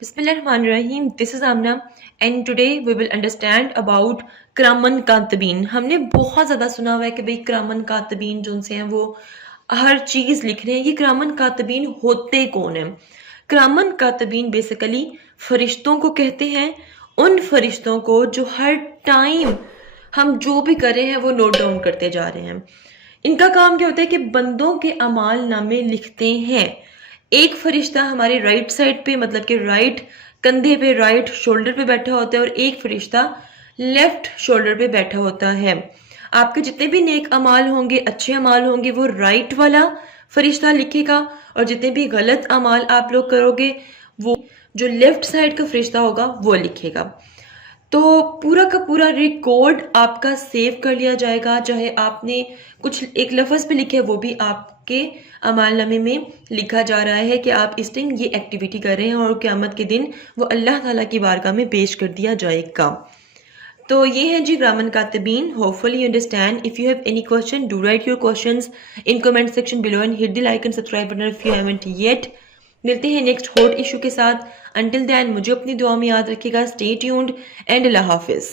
बिस्मिल्लाहिर्रहमानिर्रहीम. This is Amna and today we will understand about Kiraman Katibin. हमने बहुत ज़्यादा सुना हुआ है कि भाई किरामन कातिबीन जो उनसे हैं वो हर चीज़ लिख रहे हैं. ये किरामन कातिबीन होते कौन हैं? किरामन कातिबीन बेसिकली फरिश्तों को कहते हैं, उन फरिश्तों को जो हर टाइम हम जो भी कर रहे हैं वो नोट डाउन करते जा रहे हैं. इनका काम क्या होता है कि बंदों के अमाल नामे लिखते हैं. एक फरिश्ता हमारे राइट साइड पे मतलब कि राइट कंधे पे राइट शोल्डर पे बैठा होता है और एक फरिश्ता लेफ्ट शोल्डर पे बैठा होता है. आपके जितने भी नेक अमाल होंगे, अच्छे अमाल होंगे, वो राइट वाला फरिश्ता लिखेगा और जितने भी गलत अमाल आप लोग करोगे वो जो लेफ्ट साइड का फरिश्ता होगा वो लिखेगा. तो पूरा का पूरा रिकॉर्ड आपका सेव कर लिया जाएगा. चाहे आपने कुछ एक लफ्ज़ पे लिखे वो भी आपके अमालनामे में लिखा जा रहा है कि आप इस दिन ये एक्टिविटी कर रहे हैं और क़यामत के दिन वो अल्लाह ताला की बारगाह में पेश कर दिया जाएगा. तो ये है जी किरामन कातिबीन. Hopefully you understand. If you have any question do write your questions in comment section below and hit the like and subscribe button if you haven't yet. मिलते हैं नेक्स्ट हॉट इशू के साथ. अंटिल देन मुझे अपनी दुआ में याद रखिएगा. स्टे ट्यून्ड एंड अल्लाह हाफिज़.